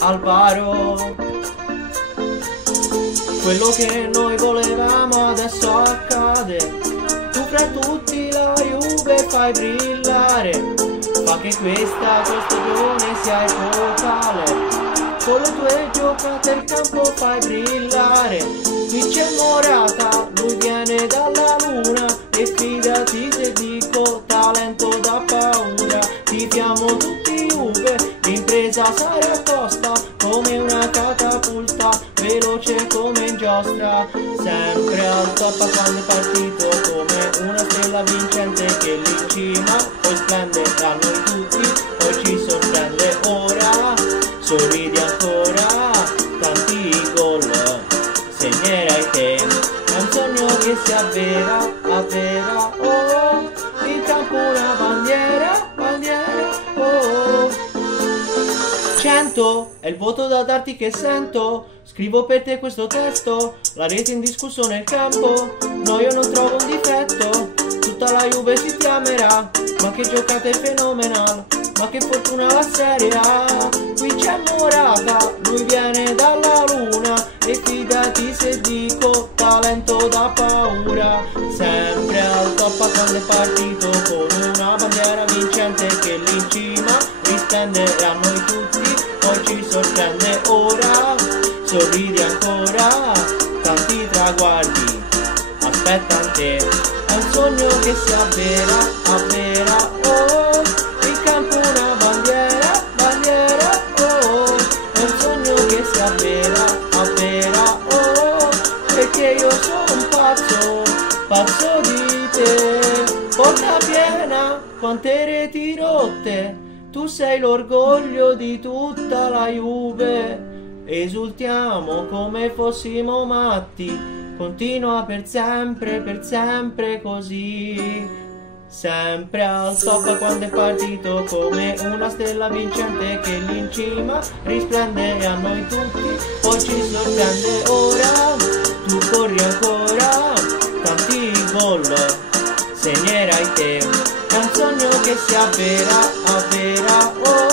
Alvaro, quello che noi volevamo adesso accade. Tu fra tutti la Juve fai brillare, fa che questa stagione sia epocale. Con le tue giocate il campo fai brillare. Qui c'è Morata, lui viene dalla luna, e fidati se dico talento da paura. Tifiamo tutti Juve, l'impresa sarà apposta come una catapulta, veloce come in giostra, sempre al top quando è partito, come una stella vincente che lì in cima poi splende tra noi tutti, poi ci sorprende ora, sorridi ancora, tanti gol segnerai te, è un sogno che si avvera, avvera, oh, in campo una bandiera, bandiera, oh. 100 è il voto da darti che sento, scrivo per te questo testo, la rete indiscusso nel campo, no io non trovo un difetto, tutta la Juve si ti amerà, ma che giocate fenomenal, ma che fortuna la Serie A, qui c'è Morata, lui viene dalla luna, e fidati se dico talento da paura, sempre al top quando è partito, con una bandiera vincente che lì in cima risplende a noi tutti, poi ci sorprende ora, sorridi ancora, tanti traguardi aspettano te, è un sogno che si avvera, avvera, oh, in campo una bandiera, bandiera, oh, è un sogno che si avvera, avvera, oh, perché io sono pazzo, pazzo di te, porta piena, quante reti rotte, tu sei l'orgoglio di tutta la Juve, esultiamo come fossimo matti, continua per sempre così, sempre al top quando è partito, come una stella vincente che lì in cima risplende a noi tutti, poi ci sorprende ora, tu corri ancora, tanti gol segnerai te, è un sogno che si avvera, avvera, oh.